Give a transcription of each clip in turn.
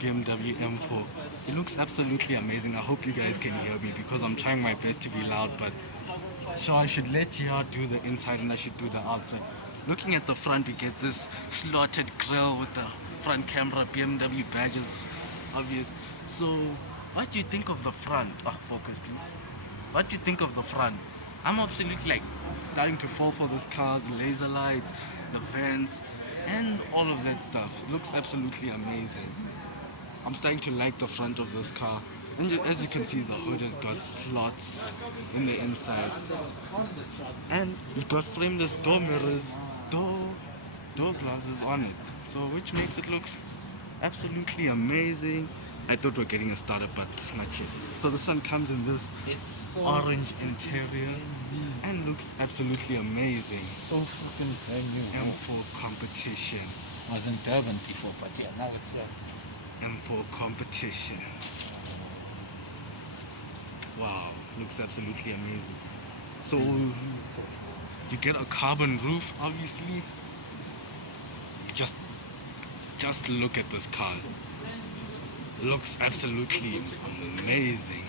BMW M4. It looks absolutely amazing. I hope you guys can hear me because I'm trying my best to be loud, but so I should let you out do the inside and I should do the outside. Looking at the front, we get this slotted grille with the front camera, BMW badges, obvious. So, what do you think of the front? Oh, focus please. What do you think of the front? I'm absolutely like starting to fall for this car, the laser lights, the vents, and all of that stuff. It looks absolutely amazing. I'm starting to like the front of this car. And as you can see, the hood has got slots in the inside. And you've got frameless door mirrors, door glasses on it. So which makes it look absolutely amazing. I thought we were getting a starter, but not yet. So this one comes in this orange interior and looks absolutely amazing. So fucking brand new. M4 competition. I was in Durban before, but yeah, now it's here. M4 competition. Wow, looks absolutely amazing. So you get a carbon roof, obviously. Just look at this car. Looks absolutely amazing.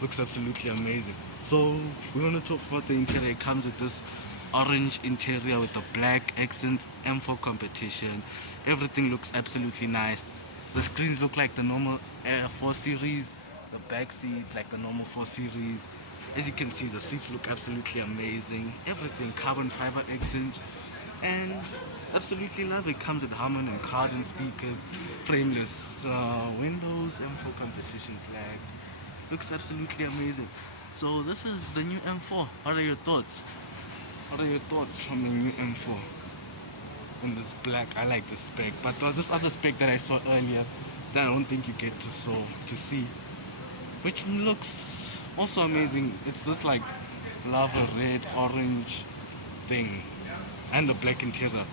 Looks absolutely amazing. So we want to talk about the interior. It comes with this orange interior with the black accents, M4 competition. Everything looks absolutely nice. The screens look like the normal 4 Series. The back seats like the normal 4 Series. As you can see, the seats look absolutely amazing. Everything carbon fiber accents. And absolutely love it. Comes with Harman and Kardon speakers, frameless windows, M4 competition flag. Looks absolutely amazing. So this is the new M4. What are your thoughts? What are your thoughts on the new M4? In this black, I like the spec, but there was this other spec that I saw earlier that I don't think you get to see, which looks also amazing. It's this like lava red orange thing and the black interior.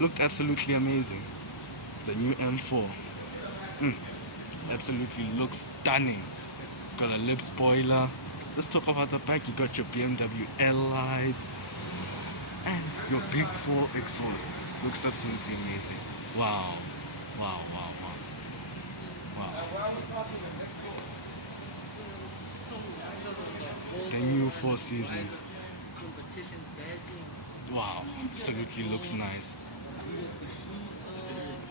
Looked absolutely amazing. The new M4 absolutely looks stunning. Got a lip spoiler. Let's talk about the back. You got your BMW L lights and your big 4 exhaust. Looks absolutely amazing. Wow. Wow, wow, wow. Wow. The new 4 Series. Wow, absolutely looks nice.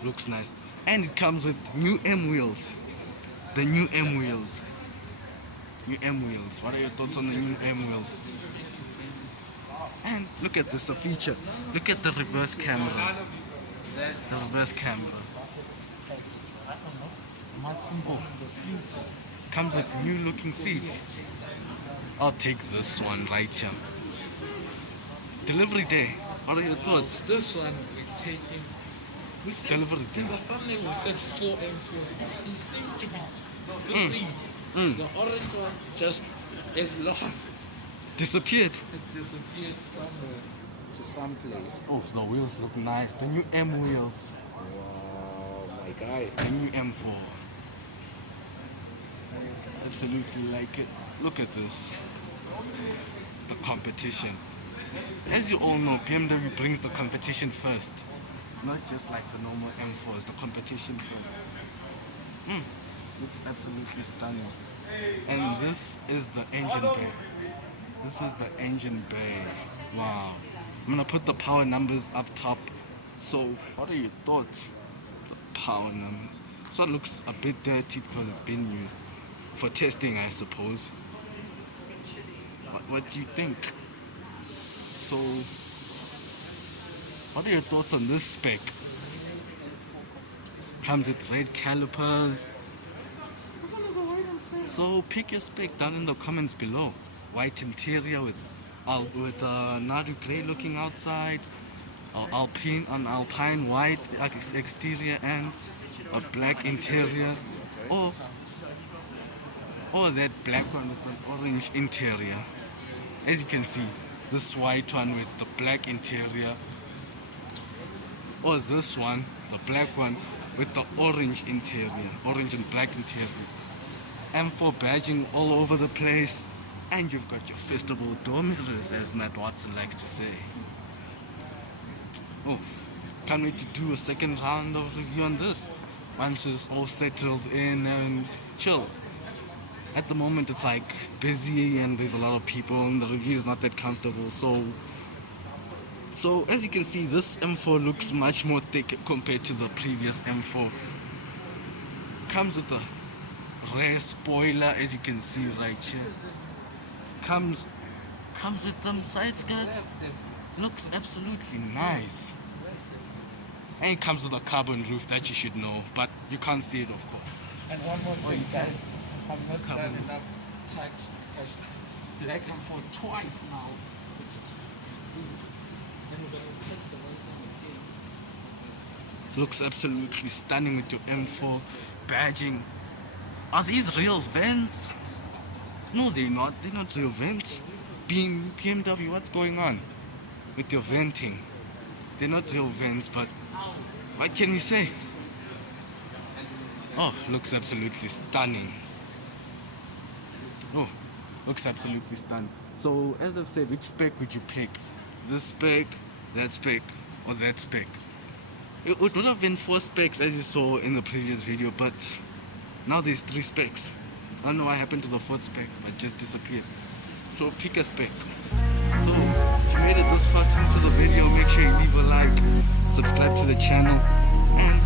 Looks nice. And it comes with new M wheels. The new M wheels. New M wheels. What are your thoughts on the new M wheels? And look at this, a feature. Look at the reverse camera. The reverse camera. Comes with new looking seats. I'll take this one right here. It's delivery day. What are your thoughts? This one we're taking. It's delivery day. In the thumbnail we said 4 M4, but it seemed to be 3. The orange one just is lost. Disappeared. It disappeared somewhere to some place. Oh, the wheels look nice. The new M wheels. Wow, my guy. The new M4. Absolutely like it. Look at this. The competition. As you all know, BMW brings the competition first. Not just like the normal M4s, the competition first. Looks absolutely stunning. And this is the engine bay. This is the engine bay. Wow. I'm gonna put the power numbers up top. So what are your thoughts? The power numbers. So it looks a bit dirty because it's been used for testing, I suppose. What do you think? So what are your thoughts on this spec? Comes with red calipers. So pick your spec down in the comments below. White interior with nadu grey looking outside, alpine white exterior and a black interior, or that black one with an orange interior. As you can see, this white one with the black interior, or this one, the black one with the orange interior, orange and black interior. M4 badging all over the place, and you've got your festival door mirrors, as Matt Watson likes to say. Oh, can't wait to do a second round of review on this. once it's all settled in and chill. At the moment it's like busy and there's a lot of people and the review is not that comfortable, so as you can see, this M4 looks much more thick compared to the previous M4. Comes with a rear spoiler, as you can see right here. Comes with some side skirts. Looks absolutely nice. And it comes with a carbon roof that you should know, but you can't see it, of course. And one more Oh, thing, you guys. I've not Carbon done roof. enough touched black M4 twice now, which is then we're gonna touch the white one again. Looks absolutely stunning with your M4 badging. Are these real vents? No, they're not. They're not real vents. BMW, what's going on with your venting? They're not real vents, but what can we say? Oh, looks absolutely stunning. Oh, looks absolutely stunning. So, as I've said, which spec would you pick? This spec, that spec, or that spec? It would have been 4 specs as you saw in the previous video, but now there's 3 specs. I don't know what happened to the 4th spec, but just disappeared. So pick a spec. So if you made it this far into the video, make sure you leave a like, subscribe to the channel, and